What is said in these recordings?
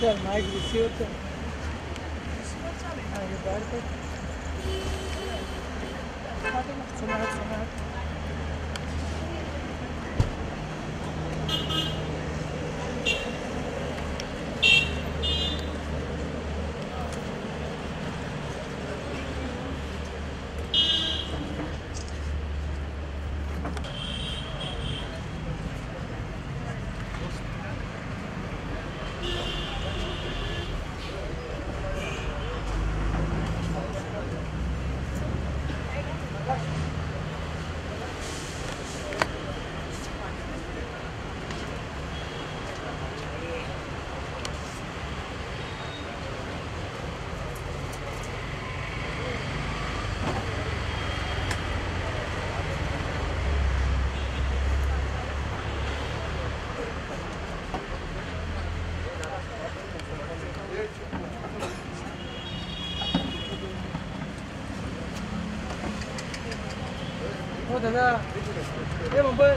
चल mic receiver चल आगे बाहर कर सुना हो दादा ए मुंबई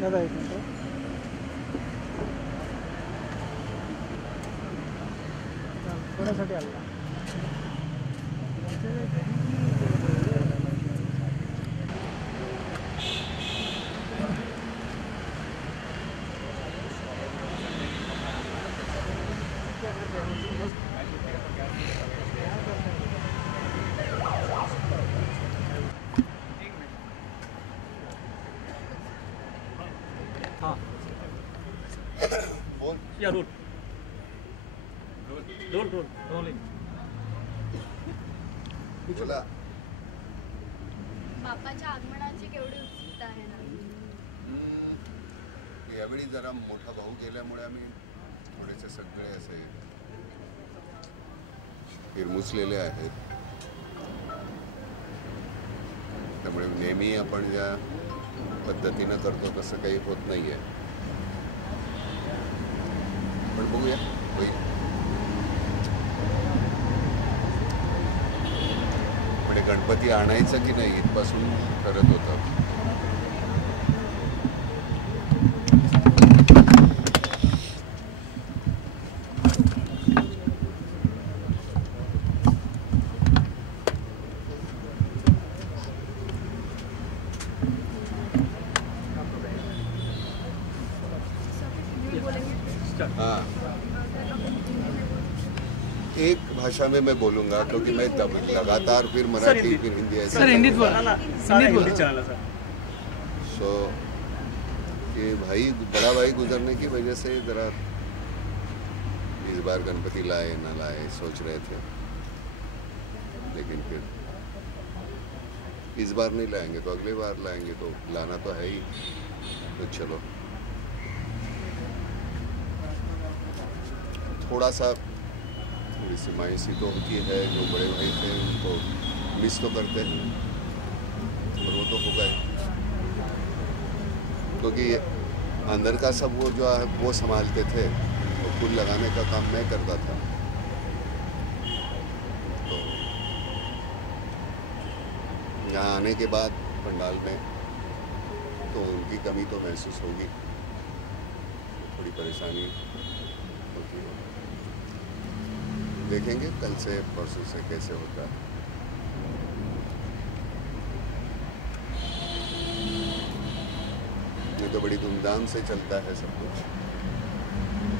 दादा एक मिनट थोड्यासाठी आला हाँ बोल या रोल रोल रोल रोलिंग बोला बापाच्या आगमनाची केवढी उत्सुकता आहे ना. यावेळी जरा मोठा भाऊ गेल्यामुळे आम्ही थोडेसे सगळे असे हिरमुसलेले आहेत. त्यामुळे नेहमी आपण ज्या पद्धतीनं करतो तसं काही होत नाहीये. पण बघूया होईल. म्हणजे गणपती आणायचं की नाही इथपासून ठरत होतं. हाँ, एक भाषा में मैं बोलूंगा क्योंकि मैं लगातार फिर मराठी फिर हिंदी ऐसे सर हिंदीत बोला ना हिंदीत चैनल सर. सो ये भाई बड़ा भाई गुजरने की वजह से ज़रा इस बार गणपति लाए ना लाए सोच रहे थे, लेकिन फिर इस बार नहीं लाएंगे तो अगली बार लाएंगे. तो लाना तो है ही. तो चलो थोड़ा सा थोड़ी सी मायूसी तो होती है. जो बड़े भाई थे उनको मिस तो करते हैं, और वो तो होगा ही, क्योंकि अंदर का सब वो जो है वो संभालते थे. तो फूल लगाने का काम मैं करता था. तो यहाँ आने के बाद पंडाल में तो उनकी कमी तो महसूस होगी. थोड़ी परेशानी होती है. देखेंगे कल से परसों से कैसे होता है. ये तो बड़ी धूमधाम से चलता है सब कुछ.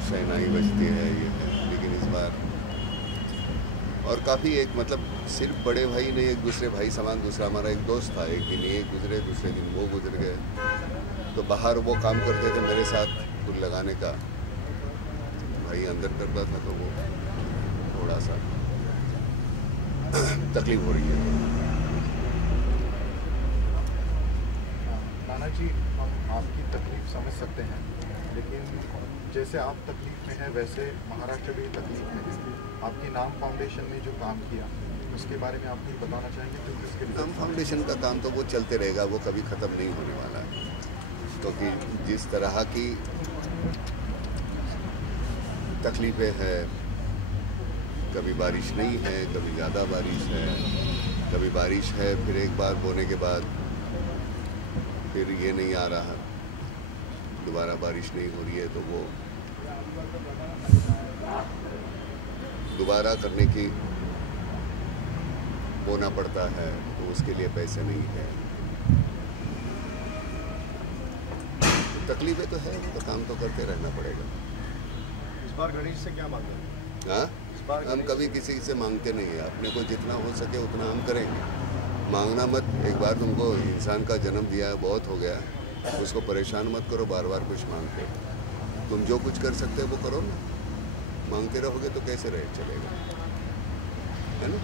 शहनाई बजती है ये है. लेकिन इस बार और काफ़ी एक मतलब सिर्फ बड़े भाई नहीं, एक दूसरे भाई समान. दूसरा हमारा एक दोस्त था, एक दिन ये गुजरे, दूसरे दिन वो गुजर गए. तो बाहर वो काम करते थे मेरे साथ फूल लगाने का. भाई अंदर करता था तो वो थोड़ा सा तकलीफ हो रही है. नाना जी, हम आपकी तकलीफ समझ सकते हैं, लेकिन जैसे आप तकलीफ में हैं वैसे महाराष्ट्र भी तकलीफ में है. आपकी नाम फाउंडेशन ने जो काम किया उसके बारे में आप कुछ बताना चाहेंगे? तो इसके नाम फाउंडेशन का काम तो वो चलते रहेगा, वो कभी ख़त्म नहीं होने वाला है. क्योंकि जिस तरह की तकलीफ़ें हैं, कभी बारिश नहीं है, कभी ज़्यादा बारिश है, कभी बारिश है फिर एक बार बोने के बाद फिर ये नहीं आ रहा, दोबारा बारिश नहीं हो रही है. तो वो दोबारा करने की बोना पड़ता है, तो उसके लिए पैसे नहीं है. तकलीफें तो है, तो काम तो करते रहना पड़ेगा. इस बार गणेश से क्या मांगे? हाँ, हम कभी किसी से मांगते नहीं है. अपने को जितना हो सके उतना हम करेंगे. मांगना मत. एक बार तुमको इंसान का जन्म दिया है, बहुत हो गया. उसको परेशान मत करो बार बार कुछ मांग के. तुम जो कुछ कर सकते हो वो करो ना. मांगते रहोगे तो कैसे रह चलेगा, है ना.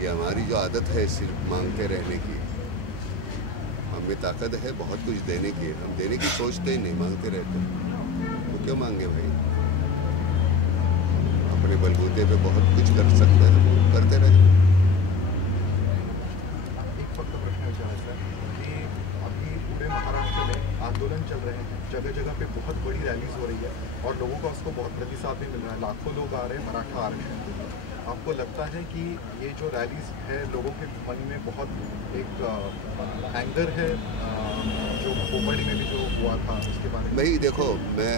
ये हमारी जो आदत है सिर्फ मांगते रहने की. हमें ताकत है बहुत कुछ देने की. हम देने की सोचते ही नहीं, मांगते रहते. तो क्यों मांगे भाई. मुद्दे पे बहुत कुछ कर सकते हैं, वो करते रहे। एक फक्त प्रश्न विचारायचा आहे की अभी पूरे महाराष्ट्र में आंदोलन चल रहे हैं, जगह जगह पे बहुत बड़ी रैलीज हो रही है और लोगों का उसको बहुत प्रतिसाद भी मिल रहा है, लाखों लोग आ रहे हैं मराठा आरक्षण के लिए। आपको लगता है कि ये जो रैलीज है लोगों के मन में बहुत एक एंगर है, जो खोपड़ी में भी जो हुआ था उसके बारे में? भाई देखो, मैं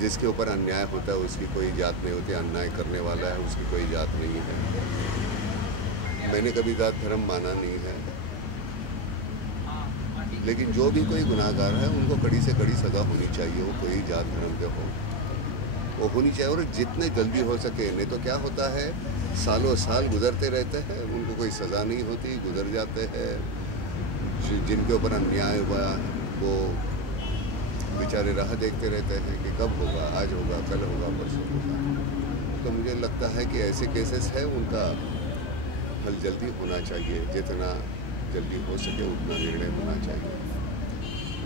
जिसके ऊपर अन्याय होता है उसकी कोई जात नहीं होती, अन्याय करने वाला है उसकी कोई जात नहीं है। मैंने कभी जात धर्म माना नहीं है, लेकिन जो भी कोई गुनाहगार है उनको कड़ी से कड़ी सज़ा होनी चाहिए, वो कोई जात धर्म के हो, वो होनी चाहिए, और जितने जल्दी हो सके। नहीं तो क्या होता है, सालों साल गुजरते रहते हैं, उनको कोई सज़ा नहीं होती, गुजर जाते हैं। जिनके ऊपर अन्याय हुआ वो बेचारे राह देखते रहते हैं कि कब होगा, आज होगा, कल होगा, परसों होगा। तो मुझे लगता है कि ऐसे केसेस हैं उनका हल जल्दी होना चाहिए, जितना जल्दी हो सके उतना निर्णय होना चाहिए।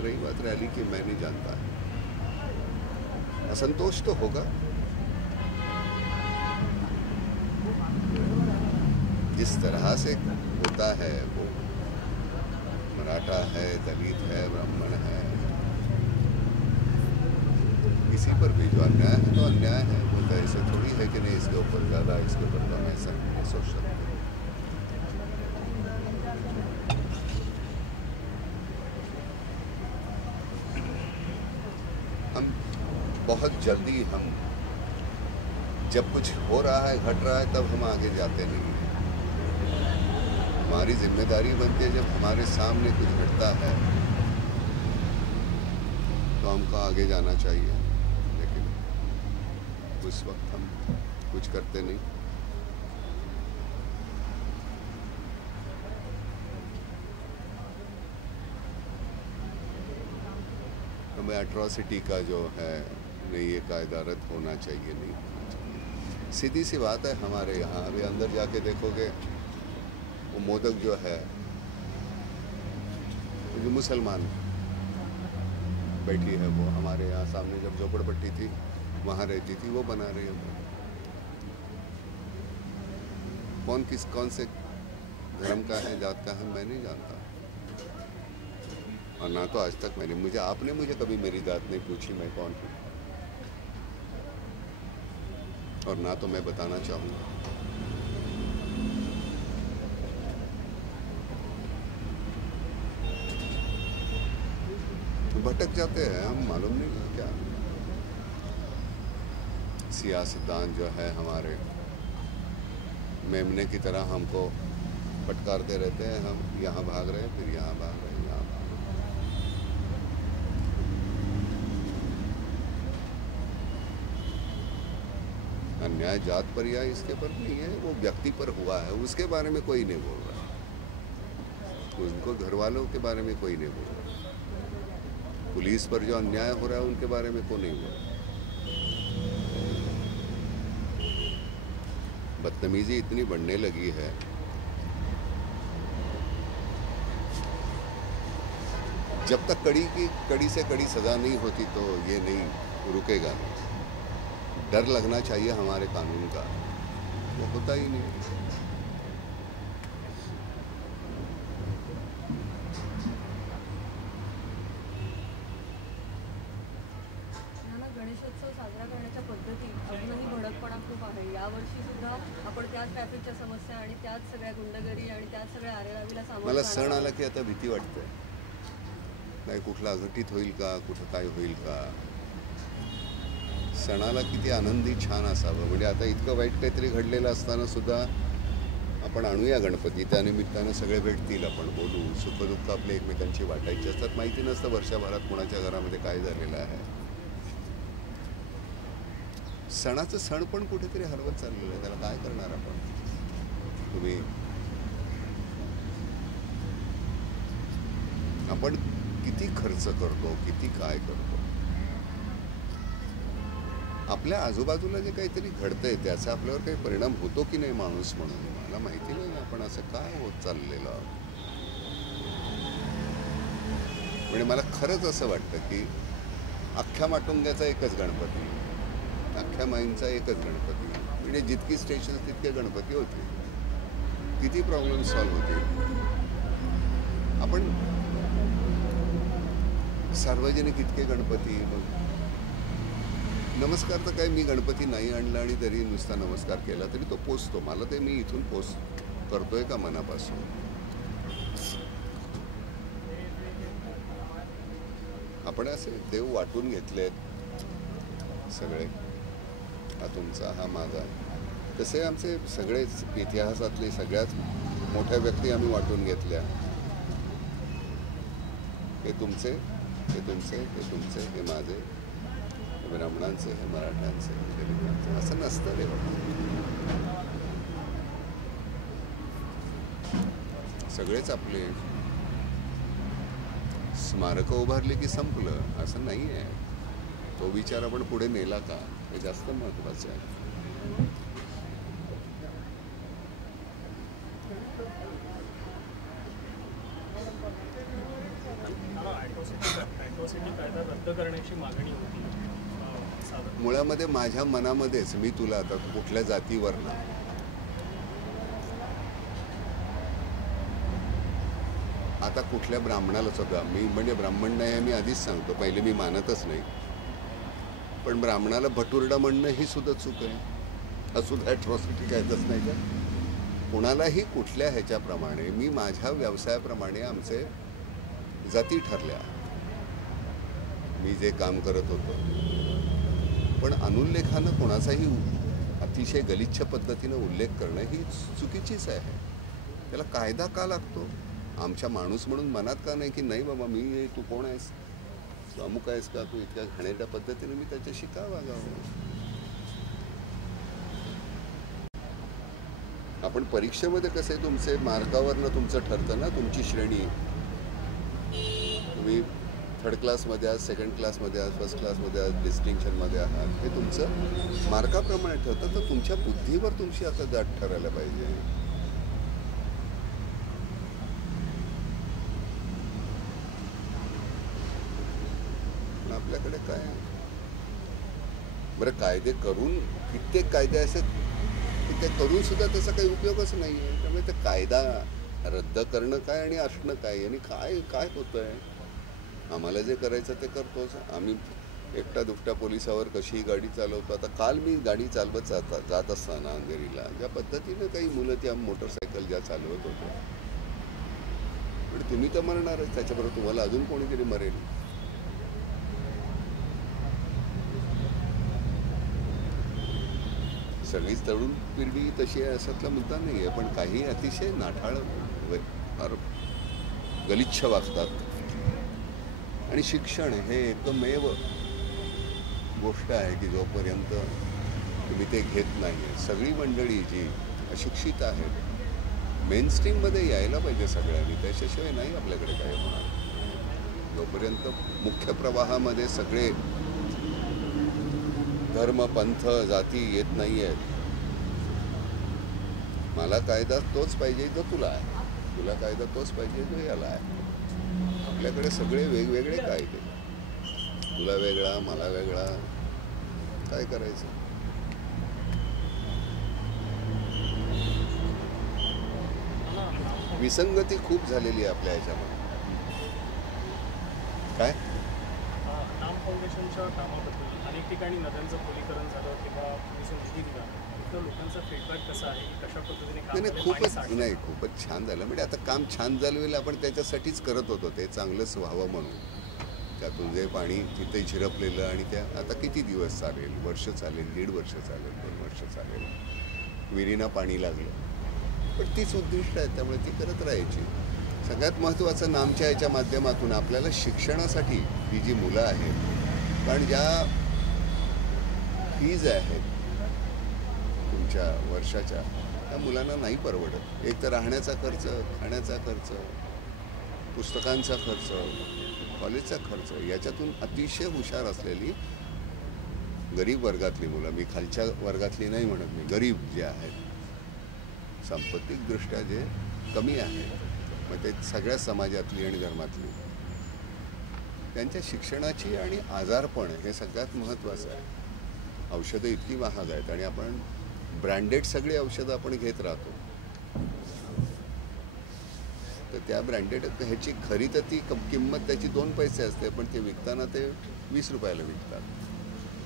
रही बात रैली की, मैं नहीं जानता, असंतोष तो होगा, जिस तरह से होता है वो मराठा है, दलित है, ब्राह्मण है, किसी पर भी जो अन्याय है तो अन्याय है। वो तो ऐसे थोड़ी है कि नहीं इसके ऊपर ज़्यादा, इसके ऊपर तो हम ऐसा नहीं सोच सकते। हम बहुत जल्दी, हम जब कुछ हो रहा है, घट रहा है, तब हम आगे जाते नहीं हैं। हमारी जिम्मेदारी बनती है जब हमारे सामने कुछ घटता है तो हमको आगे जाना चाहिए, लेकिन उस वक्त हम कुछ करते नहीं। हमें एट्रॉसिटी का जो है नहीं, ये कायदा रद्द होना चाहिए, नहीं होना चाहिए। सीधी सी बात है, हमारे यहाँ अभी अंदर जाके देखोगे वो मोदक जो है, जो मुसलमान बैठी है, वो हमारे यहाँ सामने जब झोपड़पट्टी थी वहाँ रहती थी, वो बना रही है। कौन से धर्म का है, जात का है, मैं नहीं जानता, और ना तो आज तक आपने मुझे कभी मेरी जात नहीं पूछी, मैं कौन हूँ, और ना तो मैं बताना चाहूँगा। भटक जाते हैं हम, मालूम नहीं है क्या सियासतदान जो है हमारे मेमने की तरह हमको फटकारते रहते हैं। हम यहाँ भाग रहे हैं, फिर यहाँ भाग रहे हैं, यहाँ भाग रहे हैं। अन्याय जात पर या इसके पर नहीं है, वो व्यक्ति पर हुआ है, उसके बारे में कोई नहीं बोल रहा, उनको घर वालों के बारे में कोई नहीं बोल रहा। पुलिस पर जो अन्याय हो रहा है उनके बारे में कोई नहीं बोल रहा। बदतमीजी इतनी बढ़ने लगी है, जब तक कड़ी से कड़ी सजा नहीं होती तो ये नहीं रुकेगा नहीं। डर लगना चाहिए हमारे कानून का, वो होता ही नहीं। गणेशोत्सव साजरा करण्याच्या पद्धती अजूनही भडकपणा खूप आहे। यावर्षी सुद्धा आपण त्याच ट्रॅफिकच्या समस्या आणि त्याच सगळ्या गुंडगिरी आणि त्याच सगळ्या आरेरावीला सामोरं मला सण आला की आता भीती वाटते, नाही कुठला अघटित होईल का, कुठं काय होईल का। सणाला किती आनंदी छान असावं, म्हणजे आता इतकं वाईट काहीतरी घडलेलं असताना सुद्धा आपण आणूया गणपती, त्यानिमित्तानं सगळे भेटतील, आपण बोलू, सुखदुःख आपले एकमेकांची वाटायची असतात। माहिती नसतं वर्षभरात कोणाच्या घरामध्ये काय झालेलं आहे। सणाचं सण पण कुठेतरी हरवत चाललेलं आहे, त्याला काय करणार आपण। तुम्ही आपण किती खर्च करतो, किती काय करतो, आपल्या आजूबाजूला जे काहीतरी घडतंय त्याचा आपल्यावर काही परिणाम होतो की नाही माणूस म्हणून मला माहिती नाही। आपण असं काय होत चाललेलं, म्हणजे मला खरंच असं वाटतं की अख्ख्या माटुंग्याचा एकच गणपती, अख्ख्या माईंचा एकच गणपती, म्हणजे जितकी स्टेशन तितके गणपती होतील, किती प्रॉब्लेम सॉल्व्ह होतील. आपण सार्वजनिक इतके गणपती, मग नमस्कार तर काय, मी गणपती नाही आणला आणि तरी नुसता नमस्कार केला तरी तो पोचतो. मला ते मी इथून करतोय का मनापासून. आपण असे देव वाटून घेतलेत सगळे, हा तुमचा हा माझा. तसे आमचे सगळेच इतिहासातले सगळ्यात मोठ्या व्यक्ती आम्ही वाटून घेतल्या. हे तुमचे, हे तुमचे, हे तुमचे, हे माझे, हे ब्राह्मणांचे, हे मराठ्यांचे, हे तेलुगूंचे. असं नसतं रे बाबा. सगळेच आपले. स्मारकं उभारली की संपलं असं नाही आहे. तो विचार आपण पुढे नेला का, हे जास्त महत्त्वाचं आहे. ॲट्रॉसिटी कायदा रद्द करण्याची मागणी होती साधारण. मुळामध्ये माझ्या मनामध्येच, मी तुला आता कुठल्या जातीवरनं, आता कुठल्या ब्राह्मणाला सुद्धा मी, म्हणजे ब्राह्मण नाही आहे मी आधीच सांगतो, पहिले मी मानतच नाही, पण ब्राह्मणाला भटुरडा म्हणणं ही सुद्धा चूक आहे. हा सुद्धा ॲट्रॉसिटी कायदाच नाही का. कुणालाही कुठल्या ह्याच्याप्रमाणे, मी माझ्या व्यवसायाप्रमाणे आमचे जाती ठरल्या, मी जे काम करत होतो. पण अनुल्लेखानं कोणाचाही अतिशय गलिच्छ पद्धतीनं उल्लेख करणं ही चुकीचीच आहे. त्याला कायदा का लागतो. आमच्या माणूस म्हणून मनात का नाही की नाही बाबा मी, तू कोण आहेस, तू अमुक आहेस का, तू इतक्या घाणेरड्या पद्धतीने मी त्याच्याशी का वागावं. आपण परीक्षेमध्ये कसे तुमचे मार्कावरनं तुमचं ठरतं ना, तुमची श्रेणी. तुम्ही थर्ड क्लासमध्ये आहात, सेकंड क्लासमध्ये आहात, फर्स्ट क्लासमध्ये आहात, डिस्टिंक्शनमध्ये आहात, हे तुमचं मार्काप्रमाणे ठरतं. तर तुमच्या बुद्धीवर तुमची आता दाट ठरायला पाहिजे. पण आपल्याकडे काय, बरं कायदे करून, कित्येक कायदे असे की ते करून सुद्धा त्याचा काही उपयोगच नाही आहे. त्यामुळे ते कायदा रद्द करणं काय आणि असणं काय, आणि काय काय होतं आहे. आम्हाला जे करायचं ते करतोच आम्ही. एकटा दुकट्या पोलिसावर कशी गाडी चालवतो. आता काल मी गाडी चालवत जात असताना अंधेरीला, ज्या पद्धतीनं काही मुलं त्या मोटरसायकल ज्या चालवत होत्या, पण तुम्ही तर मरणारच, त्याच्याबरोबर तुम्हाला अजून कोणीतरी मरेल. सगळीच तरुण पिढी तशी आहे असातला मुद्दा नाही आहे, पण काही अतिशय नाठाळ, फार गलिच्छ वागतात. आणि शिक्षण हे एकमेव गोष्ट आहे की जोपर्यंत तुम्ही ते घेत नाही, सगळी मंडळी जी अशिक्षित आहेत मेनस्ट्रीममध्ये यायला पाहिजे सगळ्यांनी. त्याच्याशिवाय नाही आपल्याकडे काय होणार. जोपर्यंत मुख्य प्रवाहामध्ये सगळे धर्म, पंथ, जाती येत नाही आहेत. मला कायदा तोच पाहिजे जो तुला आहे, तुला कायदा तोच पाहिजे जो याला आहे. आपल्याकडे सगळे वेगवेगळे कायदे, तुला वेगळा, मला वेगळा, काय करायचं. विसंगती खूप झालेली आहे आपल्या ह्याच्यामध्ये. काय नाम फाउंडेशनच्या कामाबद्दल अनेक ठिकाणी नद्यांचं खोलीकरण झालं किंवा निधी दिला, तर लोकांचा फीडबॅक कसा आहे, कशा पद्धतीने काम नाही, खूपच छान झालं. म्हणजे आता काम छान झालं, आपण त्याच्यासाठीच करत होतो, ते चांगलंच व्हावं म्हणून. त्यातून जे पाणी तिथे झिरपलेलं, आणि त्या आता किती दिवस चालेल, वर्ष चालेल, 1.5 वर्ष चालेल, 2 वर्ष चालेल, विहिरींना पाणी लागलं. पण तीच उद्दिष्ट आहेत, त्यामुळे ती करत राहायची. सगळ्यात महत्त्वाचं नामच्या याच्या माध्यमातून आपल्याला शिक्षणासाठी ही जी मुलं आहेत, कारण ज्या फीज आहेत तुमच्या वर्षाच्या, त्या मुलांना नाही परवडत. एक तर राहण्याचा खर्च, खाण्याचा खर्च, पुस्तकांचा खर्च, कॉलेजचा खर्च, याच्यातून अतिशय हुशार असलेली गरीब वर्गातली मुलं, मी खालच्या वर्गातली नाही म्हणत, मी गरीब जे आहेत, सांपत्तिकदृष्ट्या जे कमी आहेत, मग ते सगळ्या समाजातली आणि धर्मातली, त्यांच्या शिक्षणाची आणि आजारपण हे सगळ्यात महत्त्वाचं आहे. औषधं इतकी महाग आहेत आणि आपण ब्रँडेड सगळी औषधं आपण घेत राहतो. तर त्या ब्रँडेड ह्याची खरी तर ती किंमत त्याची 2 पैसे असते, पण ते विकताना ते 20 रुपयाला विकतात.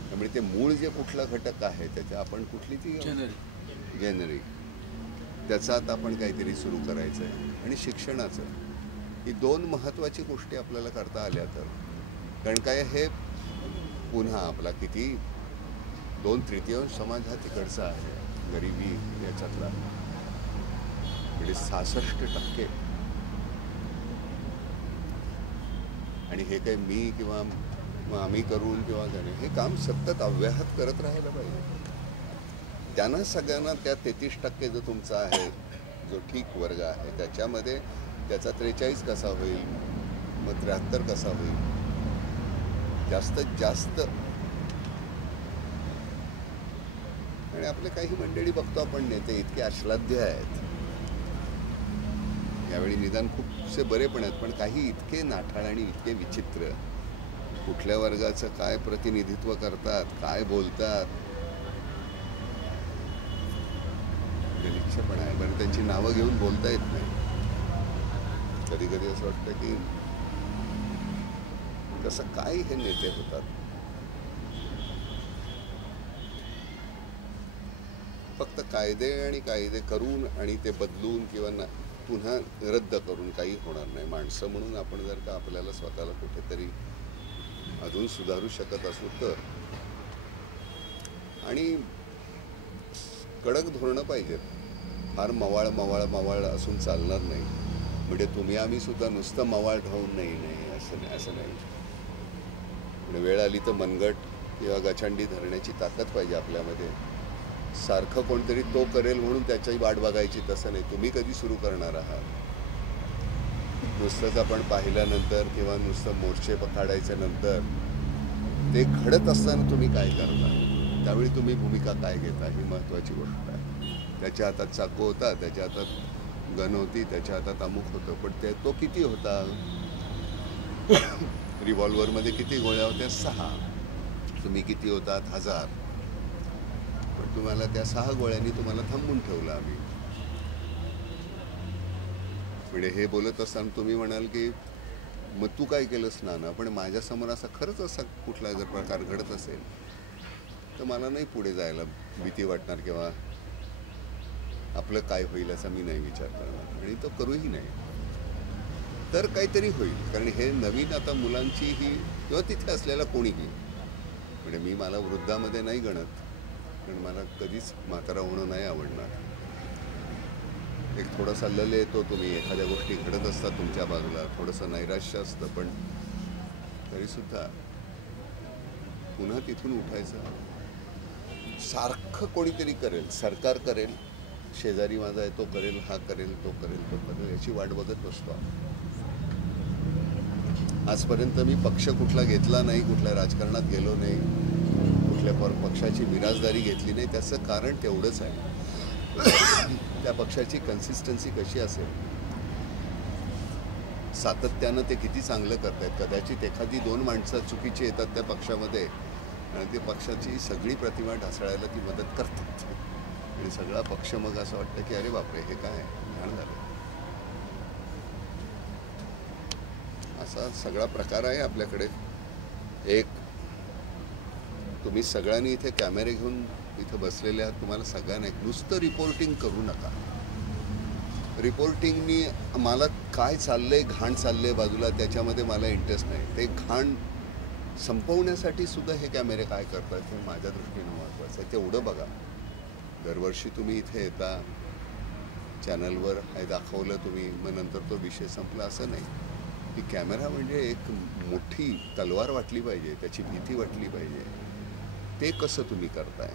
त्यामुळे ते मूळ जे कुठला घटक आहे त्याच्या आपण कुठली ती जेनेरिक त्याचा आता आपण काहीतरी सुरू करायचं आहे. आणि शिक्षणाचं, ही 2 महत्त्वाची गोष्टी आपल्याला करता आल्या तर. कारण काय हे पुन्हा आपला किती 2/3 समाज हा तिकडचा आहे, गरिबी याच्यातला, म्हणजे 66%. आणि हे काही मी किंवा आम्ही करून किंवा त्याने हे काम सतत अव्याहत करत राहायला पाहिजे. त्यांना सगळ्यांना त्या 33% जो तुमचा आहे, जो ठीक वर्ग आहे, त्याच्यामध्ये त्याचा 43 कसा होईल, मग 73 कसा होईल, जास्तीत जास्त. आणि आपले काही मंडळी बघतो आपण नेते इतके आश्लाद्य आहेत, यावेळी निदान खूपसे बरे पण आहेत, पण काही इतके नाठाळ आणि इतके विचित्र, कुठल्या वर्गाचं काय प्रतिनिधित्व करतात, काय बोलतात, गलिच्छपणा आहे. बरं, त्यांची नावं घेऊन बोलता येत नाही. कधी कधी असं वाटतं की कसं काय हे नेते होतात. फक्त कायदे करून आणि ते बदलून किंवा पुन्हा रद्द करून काही होणार नाही. माणसं म्हणून आपण जर का आपल्याला स्वतःला कुठेतरी अजून सुधारू शकत असू तर. आणि कडक धोरणं पाहिजेत. फार मवाळ असून चालणार नाही. म्हणजे तुम्ही आम्ही सुद्धा नुसतं मवाळ राहून नाही असं नाही. म्हणजे वेळ आली तर मनगट किंवा गचांडी धरण्याची ताकद पाहिजे आपल्यामध्ये. सारखं कोणतरी तो करेल म्हणून त्याची वाट बघायची तसं नाही. तुम्ही कधी सुरू करणार आहात. नुसतंच आपण पाहिल्यानंतर किंवा नुसतं मोर्चे काढायच्यानंतर ते घडत असताना तुम्ही काय करता, त्यावेळी तुम्ही भूमिका काय घेता, ही महत्त्वाची गोष्ट आहे. त्याच्या हातात चाकू होता, त्याच्या हातात गन होती, त्याच्या हातात अमुक होतं, पण तो किती होता. रिव्हॉल्वरमध्ये किती गोळ्या होत्या? 6. तुम्ही किती होतात? 1000. पण तुम्हाला त्या 6 गोळ्यांनी तुम्हाला थांबून ठेवलं आम्ही. म्हणजे हे बोलत असताना तुम्ही म्हणाल की मग तू काय केलंस ना, पण माझ्यासमोर असा खरंच असा कुठला जर प्रकार घडत असेल तर मला नाही पुढे जायला भीती वाटणार किंवा आपलं काय होईल असा मी नाही विचार करणार आणि तो करूही नाही. तर काहीतरी होईल. कारण हे नवीन आता मुलांची ही किंवा तिथे असलेला कोणीही, म्हणजे मला वृद्धामध्ये नाही गणत, कारण मला कधीच म्हातारा होणं नाही आवडणार. एक थोडासा लल येतो, तुम्ही एखाद्या गोष्टी घडत असतात तुमच्या बाजूला, थोडंसं नैराश्य असतं, पण तरीसुद्धा पुन्हा तिथून उठायचं. सारखं कोणीतरी करेल, सरकार करेल, शेजारी माझा आहे तो करेल, हा करेल, तो करेल, याची वाट बघत बसतो. आजपर्यंत मी पक्ष कुठला घेतला नाही, कुठल्या राजकारणात गेलो नाही, कुठल्या पक्षाची मिराजदारी घेतली नाही. त्याचं कारण तेवढंच आहे, त्या पक्षाची कन्सिस्टन्सी कशी असेल, सातत्यानं ते किती चांगलं करतायत. कदाचित एखादी 2 माणसं चुकीची येतात त्या पक्षामध्ये आणि ते पक्षाची सगळी प्रतिमा ढासळायला ती मदत करतात आणि सगळा पक्ष मग असं वाटतं की अरे बापरे, हे काय घाण झालं. असा सगळा प्रकार आहे आपल्याकडे. एक, तुम्ही सगळ्यांनी इथे कॅमेरे घेऊन इथं बसलेले आहात, तुम्हाला सगळ्यांना नुसतं रिपोर्टिंग करू नका. रिपोर्टिंगनी मला काय चाललंय, घाण चाललंय बाजूला, त्याच्यामध्ये मला इंटरेस्ट नाही. ते घाण संपवण्यासाठी सुद्धा हे कॅमेरे काय करतात हे माझ्या दृष्टीनं महत्त्वाचं आहे. तेवढं बघा. दरवर्षी तुम्ही इथे येता, चॅनलवर हे दाखवलं तुम्ही, मग नंतर तो विषय संपला असं नाही. की कॅमेरा म्हणजे एक मोठी तलवार वाटली पाहिजे, त्याची भीती वाटली पाहिजे. ते कसं तुम्ही करताय.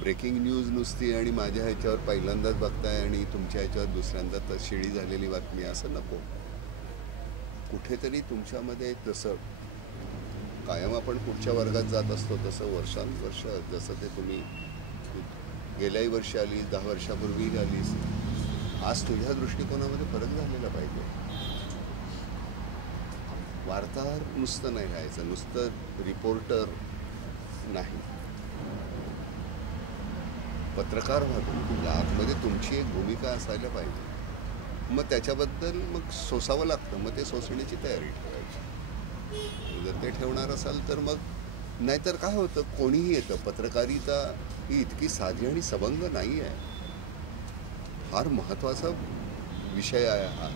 ब्रेकिंग न्यूज नुसती आणि माझ्या ह्याच्यावर पहिल्यांदाच बघताय आणि तुमच्या ह्याच्यावर दुसऱ्यांदा तर शिळी झालेली बातमी, असं नको. कुठेतरी तुमच्यामध्ये तसं कायम आपण पुढच्या वर्गात जात असतो तसं वर्षानुवर्ष जसं ते तुम्ही गेल्याही वर्षी आलीस, 10 वर्षापूर्वी आलीस, आज तुझ्या दृष्टिकोनामध्ये फरक झालेला पाहिजे. वार्ताहर नुसतं नाही राहायचं, नुसतं रिपोर्टर नाही. पत्रकार व्हा तुम्ही, आतमध्ये तुमची एक भूमिका असायला पाहिजे. मग त्याच्याबद्दल मग सोसावं लागतं, मग ते सोसण्याची तयारी ठेवायची. जर ते ठेवणार असाल तर मग, नाहीतर काय होतं, कोणीही येतं. पत्रकारिता ही इतकी साधी आणि सबंग नाही आहे. फार महत्त्वाचा विषय आहे हा.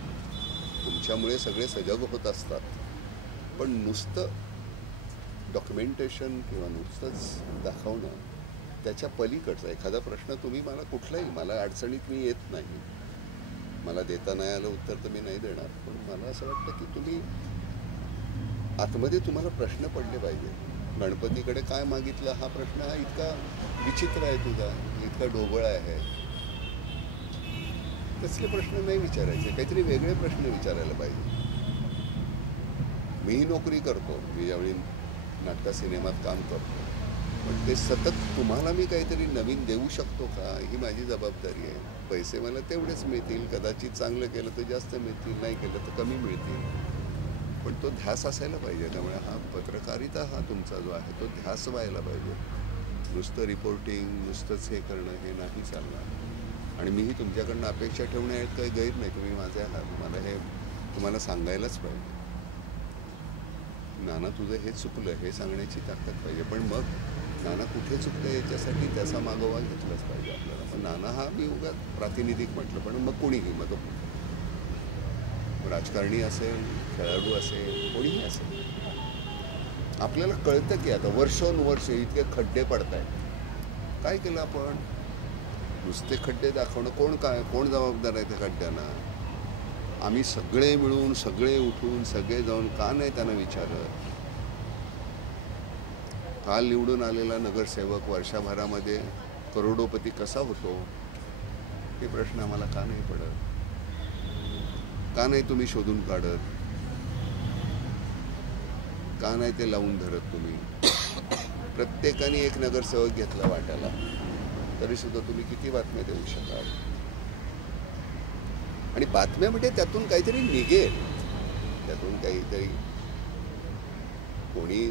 तुमच्यामुळे सगळे सजग होत असतात, पण नुसतं डॉक्युमेंटेशन किंवा नुसतंच दाखवणं त्याच्या पलीकडचा एखादा प्रश्न तुम्ही मला कुठलाही, मला अडचणीत मी येत नाही, मला देता नाही आलं उत्तर तर मी नाही देणार, पण मला असं वाटतं की तुम्ही आतमध्ये तुम्हाला प्रश्न पडले पाहिजे. गणपतीकडे काय मागितलं हा प्रश्न हा इतका विचित्र आहे तुझा, इतका ढोबळ आहे. तसले प्रश्न नाही विचारायचे, काहीतरी वेगळे प्रश्न विचारायला पाहिजे. मीही नोकरी करतो, मी ज्यावेळी नाटका सिनेमात काम करतो, पण ते सतत तुम्हाला मी काहीतरी नवीन देऊ शकतो का ही माझी जबाबदारी आहे. पैसे मला तेवढेच मिळतील, कदाचित चांगलं केलं तर जास्त मिळतील, नाही केलं तर कमी मिळतील, पण तो ध्यास असायला पाहिजे. त्यामुळे हा पत्रकारिता हा तुमचा जो आहे तो ध्यास व्हायला पाहिजे. नुसतं रिपोर्टिंग, नुसतंच हे करणं हे नाही चालणार. आणि मीही तुमच्याकडनं अपेक्षा ठेवण्यात काही गैर नाही, तुम्ही माझे आहात, मला हे तुम्हाला सांगायलाच पाहिजे. नाना तुझं हे चुकलं हे सांगण्याची ताकद पाहिजे, पण मग नाना कुठे चुकलं याच्यासाठी त्याचा मागोवा घेतलाच पाहिजे आपल्याला. पण नाना हा मी उगाच प्रातिनिधिक म्हटलं, पण मग कोणीही, मग तो राजकारणी असेल, खेळाडू असेल, कोणीही असेल, आपल्याला कळतं की आता वर्षोनुवर्ष इतके खड्डे पडत आहेत. काय केलं आपण? नुसते खड्डे दाखवणं. कोण जबाबदार आहे त्या खड्ड्यांना? आम्ही सगळे मिळून, सगळे उठून, सगळे जाऊन का नाही त्यांना विचारत? काल निवडून आलेला नगरसेवक वर्षभरामध्ये करोडोपती कसा होतो हे प्रश्न आम्हाला का नाही पडत? का नाही तुम्ही शोधून काढत? का नाही ते लावून धरत तुम्ही? प्रत्येकाने एक नगरसेवक घेतला वाट्याला, तरी सुद्धा तुम्ही किती बातम्या देऊ शकाल? आणि बातम्या म्हणजे त्यातून काहीतरी निघेल, त्यातून काहीतरी कोणी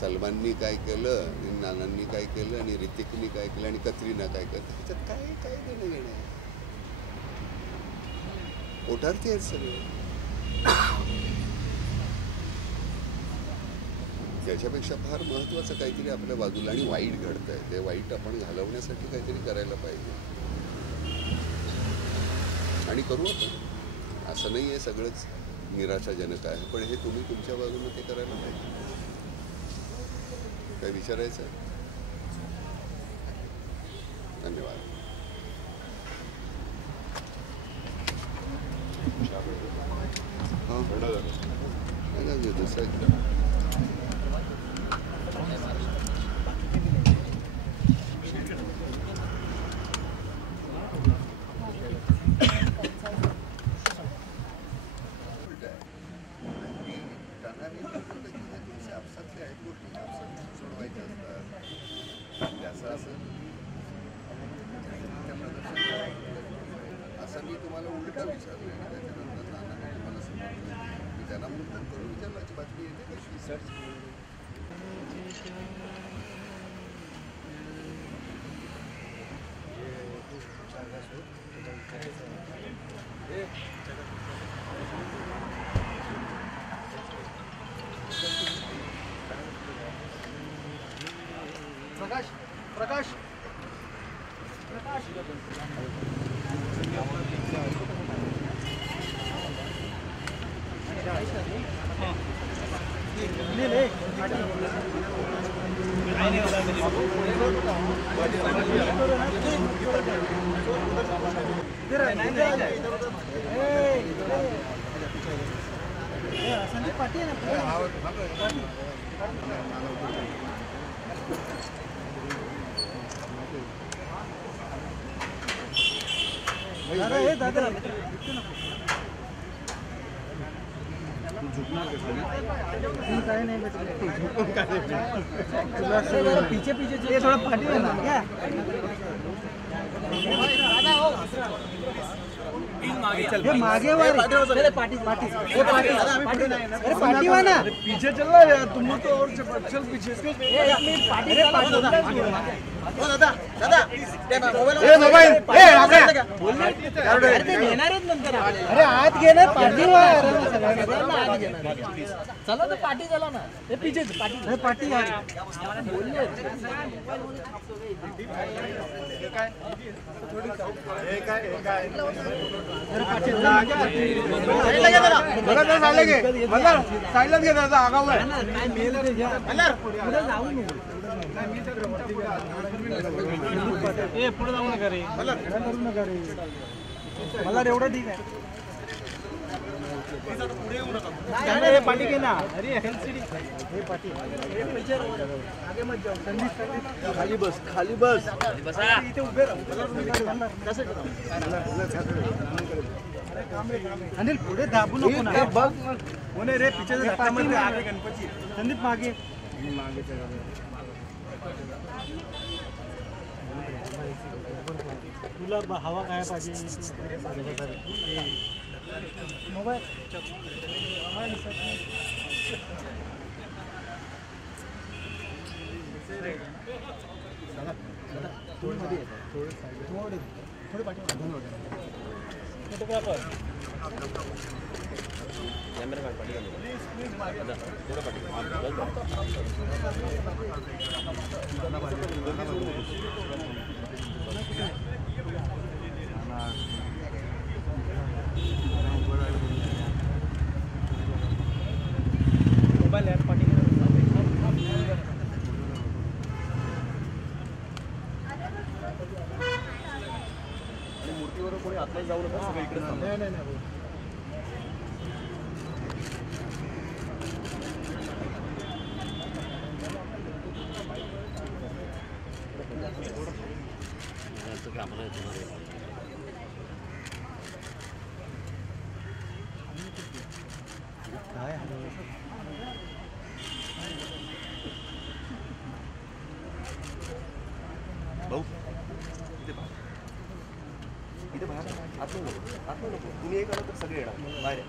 सलमाननी काय केलं आणि नानांनी काय केलं आणि ऋतिकनी काय केलं आणि कतरीना काय केलं, त्याच्यात काय देणं घेणं आहे? ओठार्थी आहेत सगळे. त्याच्यापेक्षा फार महत्त्वाचं काहीतरी आपल्या बाजूला आणि वाईट घडत आहे, ते वाईट आपण घालवण्यासाठी काहीतरी करायला पाहिजे. आणि करू आपण, असं नाही आहे सगळंच निराशाजनक आहे, पण हे तुम्ही तुमच्या बाजूने ते करायला पाहिजे. काय विचारायचं? धन्यवाद. हां दुसरं असं मी तुम्हाला उलट विचारलं आणि त्याच्यानंतर नानाने तुम्हाला समजलं मी त्यांना म्हणून करून विचारल्याची बातमी येते कशी? प्रकाश संदीप पाटी आहे ना. दादा हे दादा काय नाही पीछे पीछे थोड़ा पार्टी है ना क्या? हे मागे वा रे. पाटी पाटी हे पाटी पाटी नाही ना. अरे पाटी वा ना. पीछे चल रहा यार तुम तो और चल पीछे. एक मिनिट पाटी रे पाटी. ओ दादा दादा ए मोबाईल ए आपल्या बोलले अरे ते घेणारच नंतर. अरे आत घे ना पाटी वा. चला तर पाटी चला ना. हे पीछे पाटी. हे पाटी यार बोलले. पुढे जाऊ नका रे. करू नका रे. मला एवढं ठीक आहे. हे पाटी घे ना. अरे एलसीडी हे पाटी आगे मत जाओ. खाली बस खाली बस. इथे उभे राहा. अनिल पुढे दाबू नको ना. बघ कोणे रे पिछे मध्ये आगे गणपती. संदीप मागे तुला हवा काय पाहिजे. मोबाईल थोडे पाठी. फोटोग्राफर मोबाईल ॲप पाठी. मूर्तीवर कोणी आतला जाऊ नका. सगळं इकडे नाही नाही नाही. भाऊ इथे बाहेर आत नको तुम्ही एक आलं तर सगळे येणार बाहेर.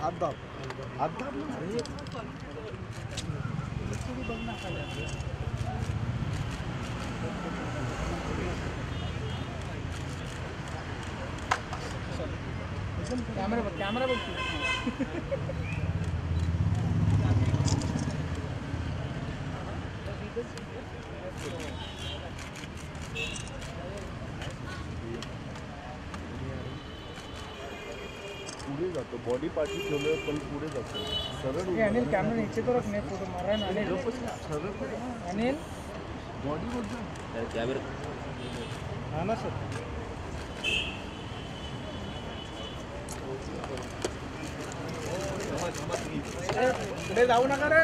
हात दाब हात दाब कॅमेरा बघ. कॅमेरा बघ. पुढे जातो. बॉडी पाठी ठेवलं पण पुढे जातो. सरळ अनिल कॅमेरा नीचे तो रखने फोटो मारा है. अनिल अनिल बॉडी बोलतो कॅमेरा. हाँ ना सर. पुढे जाऊ नका रे.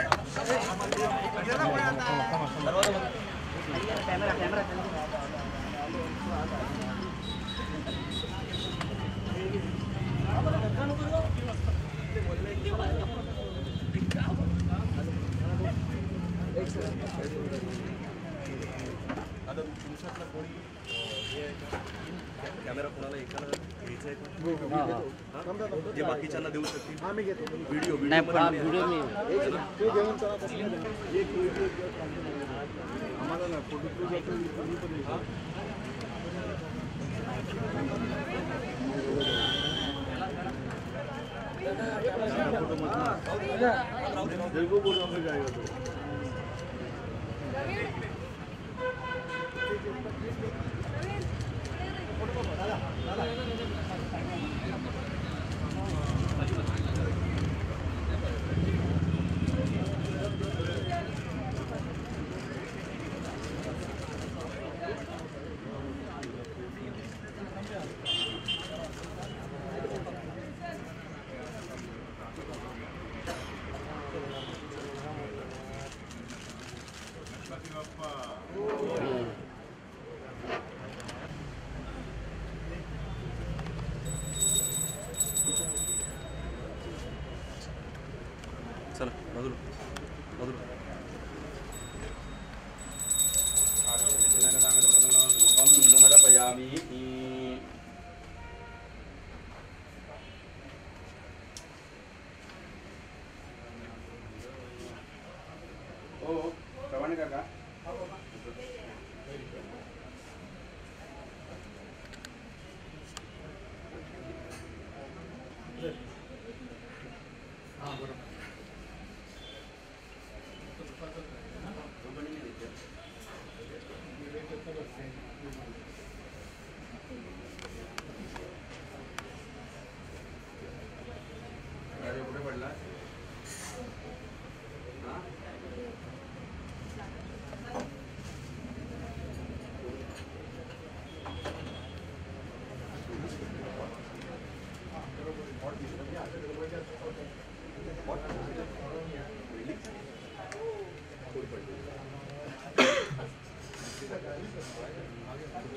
आता तुमच्यातला कोणी कॅमेरा कोणाला एकाला घ्यायचा आहे का? जे बाकीच्यांना देऊ शकतील. व्हिडिओ आम्हाला ना फोटो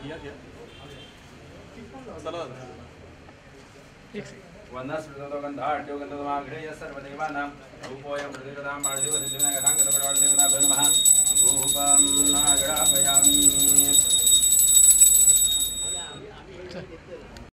किया क्या चला वंदस्मृतो गन्धाढ्यो गन्धमाग्नेय सर्वदेवानां रूपोऽयं प्रतिगतां पार्थिवसिद्धिं गतां गतपटवादिदेवताभ्यो नमः धूपं नागरापयामि